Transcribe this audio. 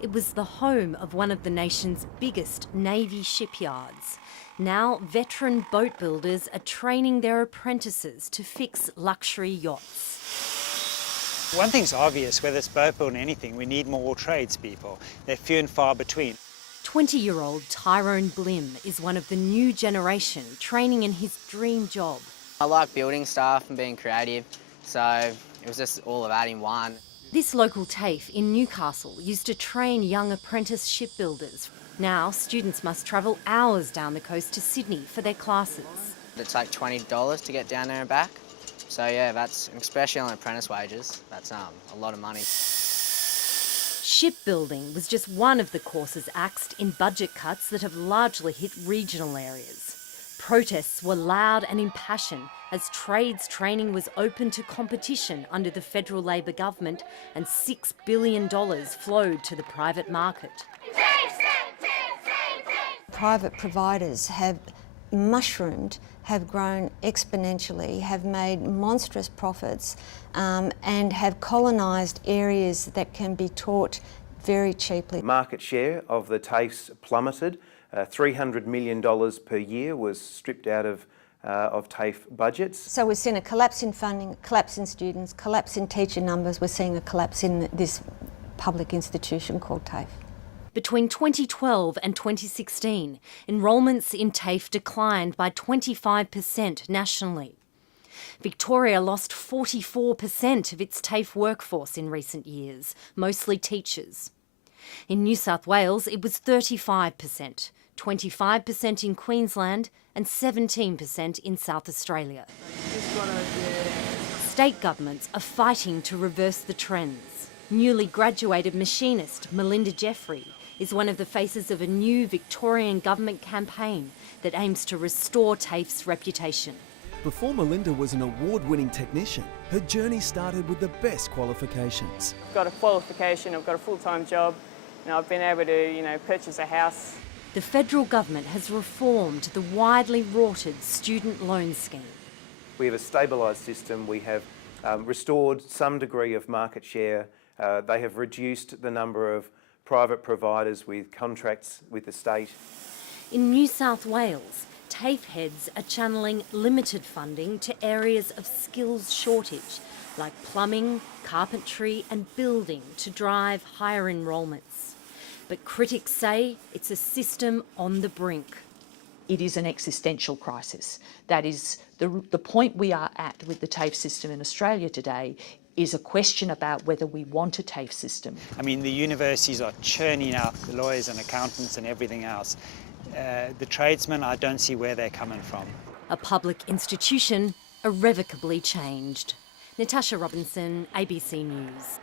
It was the home of one of the nation's biggest Navy shipyards. Now, veteran boat builders are training their apprentices to fix luxury yachts. One thing's obvious, whether it's boat building or anything, we need more tradespeople. They're few and far between. 20-year-old Tyrone Blim is one of the new generation training in his dream job. I like building stuff and being creative, so it was just all of that in one. This local TAFE in Newcastle used to train young apprentice shipbuilders. Now, students must travel hours down the coast to Sydney for their classes. It's like $20 to get down there and back. So yeah, that's, especially on apprentice wages, that's a lot of money. Shipbuilding was just one of the courses axed in budget cuts that have largely hit regional areas. Protests were loud and impassioned as trades training was open to competition under the federal Labor government, and $6 billion flowed to the private market. Private providers have mushroomed, have grown exponentially, have made monstrous profits, and have colonised areas that can be taught very cheaply. Market share of the TAFEs plummeted. $300 million per year was stripped out of TAFE budgets. So we're seeing a collapse in funding, collapse in students, collapse in teacher numbers. We're seeing a collapse in this public institution called TAFE. Between 2012 and 2016, enrolments in TAFE declined by 25% nationally. Victoria lost 44% of its TAFE workforce in recent years, mostly teachers. In New South Wales, it was 35%, 25% in Queensland and 17% in South Australia. State governments are fighting to reverse the trends. Newly graduated machinist Melinda Jeffrey is one of the faces of a new Victorian government campaign that aims to restore TAFE's reputation. Before Melinda was an award-winning technician, her journey started with the best qualifications. I've got a qualification, I've got a full-time job, and I've been able to, purchase a house. The federal government has reformed the widely rorted student loan scheme. We have a stabilised system. We have restored some degree of market share. They have reduced the number of private providers with contracts with the state. In New South Wales, TAFE heads are channelling limited funding to areas of skills shortage, like plumbing, carpentry and building, to drive higher enrolments. But critics say it's a system on the brink. It is an existential crisis. That is, the point we are at with the TAFE system in Australia today is a question about whether we want a TAFE system. I mean, the universities are churning out the lawyers and accountants and everything else. The tradesmen, I don't see where they're coming from. A public institution irrevocably changed. Natasha Robinson, ABC News.